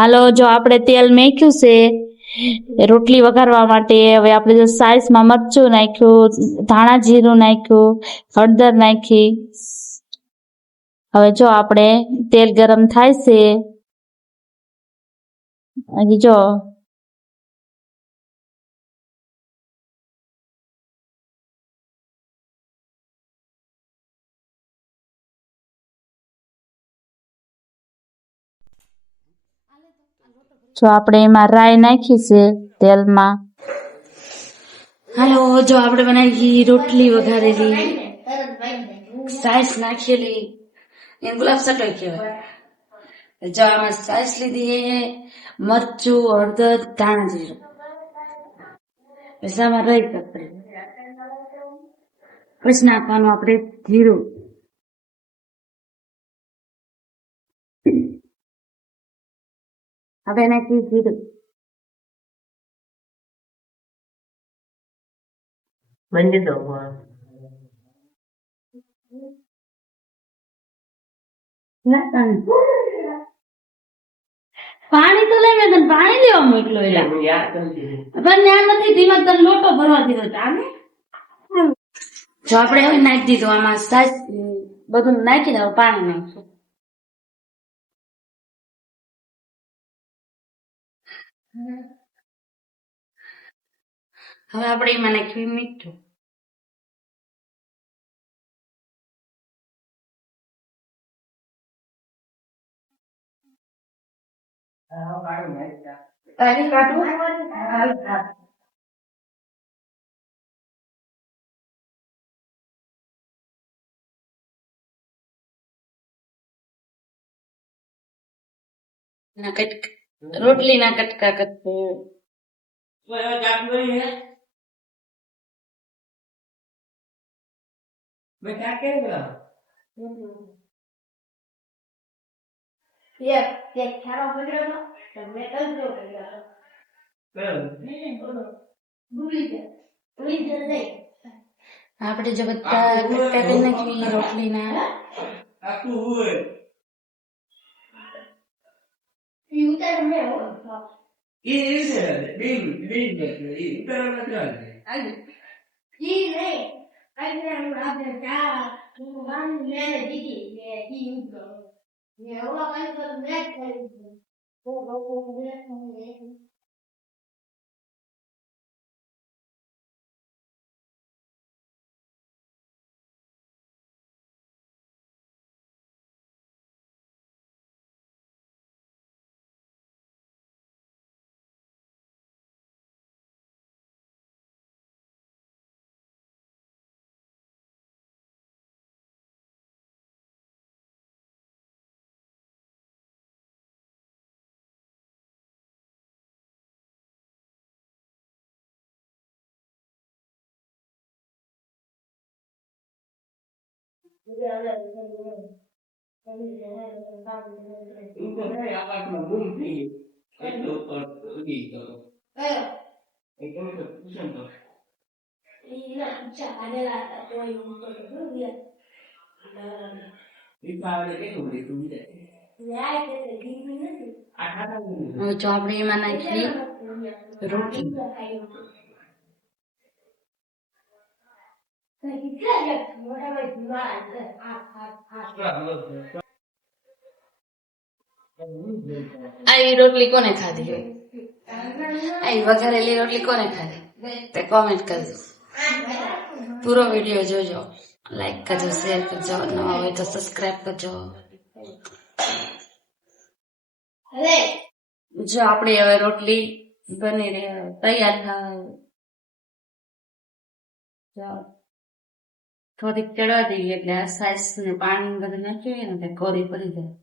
હાલો, જો આપણે તેલ મેક્યું છે રોટલી વઘારવા માટે. હવે આપણે જો સાઈઝમાં મરચું નાખ્યું, ધાણા જીરું નાખ્યું, હળદર નાખી. હવે જો આપણે તેલ ગરમ થાય છે. હજી જો આપણે એમાં રાઈ નાખી છે તેલમાં. હાલો, જો આપણે બનાવી રોટલી વઘારેલી, સાઈસ નાખેલી, એને ગુલાબ સટોઈ કહેવાય. જો આમાં સાઈસ લીધી હે, મરચું, હળદર, ધાણા જીરું, પછી આમાં રાઈ કરતા, પછી નાખવાનું આપણે જીરું. હવે નાખી જીરું. મંદી દો પાણી તો લઈ મેં તને પાણી લેવા મોકલો એલા પણ ત્યાં નથી ધીમા તને લોટો ભરવા દીધો આને. જો આપણે હવે નાખી દીધું આમાં સાસ બધું નાખી દઉં, પાણી નાખશું. હવે આપણે એમાં નાખ્યું મીઠું. તારી કાઢું ના કટકા રોટલી ના કટકા કરતો. આપણે જો બધા કટકા કરી નાખી રોટલી ના. જો આપણે એમાં નાખી રોટલી. આ રોટલી કોને ખાધી હોય? આ વઘારેલી રોટલી કોને ખાધી તે કોમેન્ટ કરજો. પૂરો વિડીયો જોજો, લાઈક કરજો, શેર કરજો, નવા હોય તો સબસ્ક્રાઇબ કરજો. જો આપણી હવે રોટલી બની રહી તૈયાર થાય. થોડીક ચડવા દઈએ એટલે આ સાઈઝ ને પાણી બધું નાખીએ ને કોરી પડી જાય.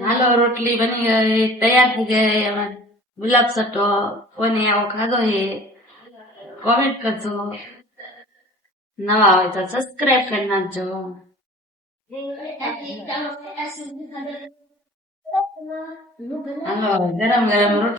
હાલો રોટલી બની ગઈ, તૈયાર થઈ ગઈ. હવે ગુલાબ સટ્ટો કોને આવો ખાધો હે કોમેન્ટ કરજો. નવા હોય તો સબસ્ક્રાઇબ કરી નાખજો. હાલો ગરમ ગરમ રોટલી